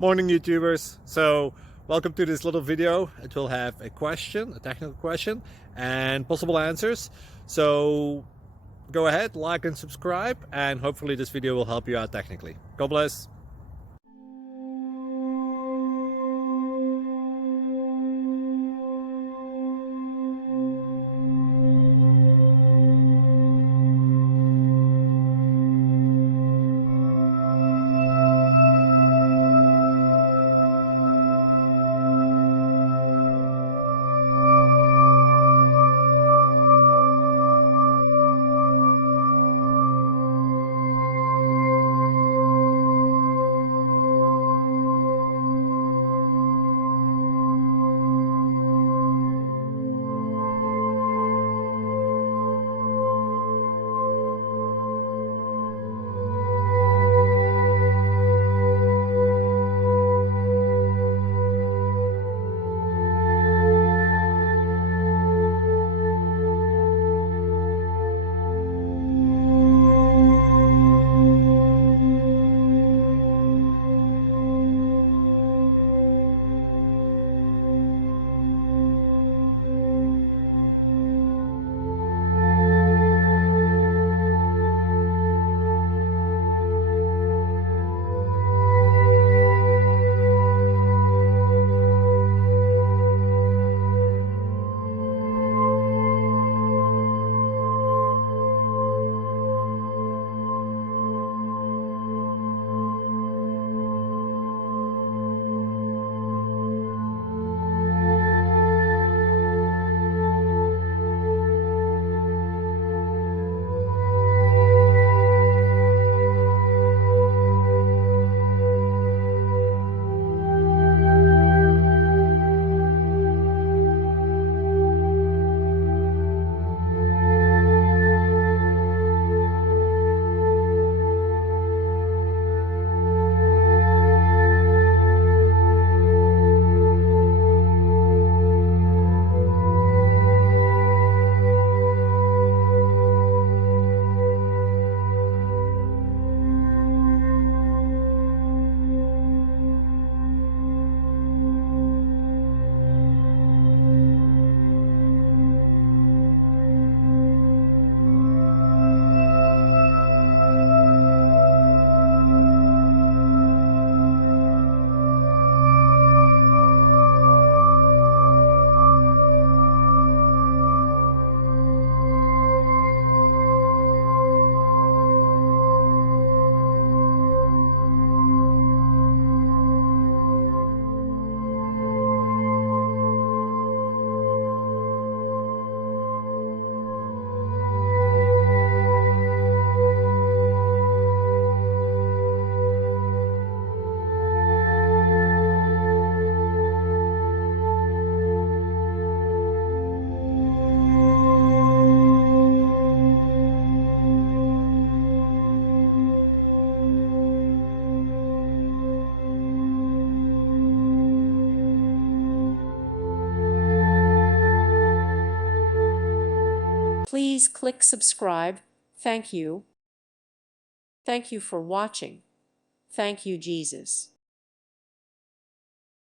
Morning YouTubers. So welcome to this little video. It will have a question, a technical question, and possible answers. So go ahead, like and subscribe, and hopefully this video will help you out technically. God bless. Please click subscribe. Thank you. Thank you for watching. Thank you, Jesus.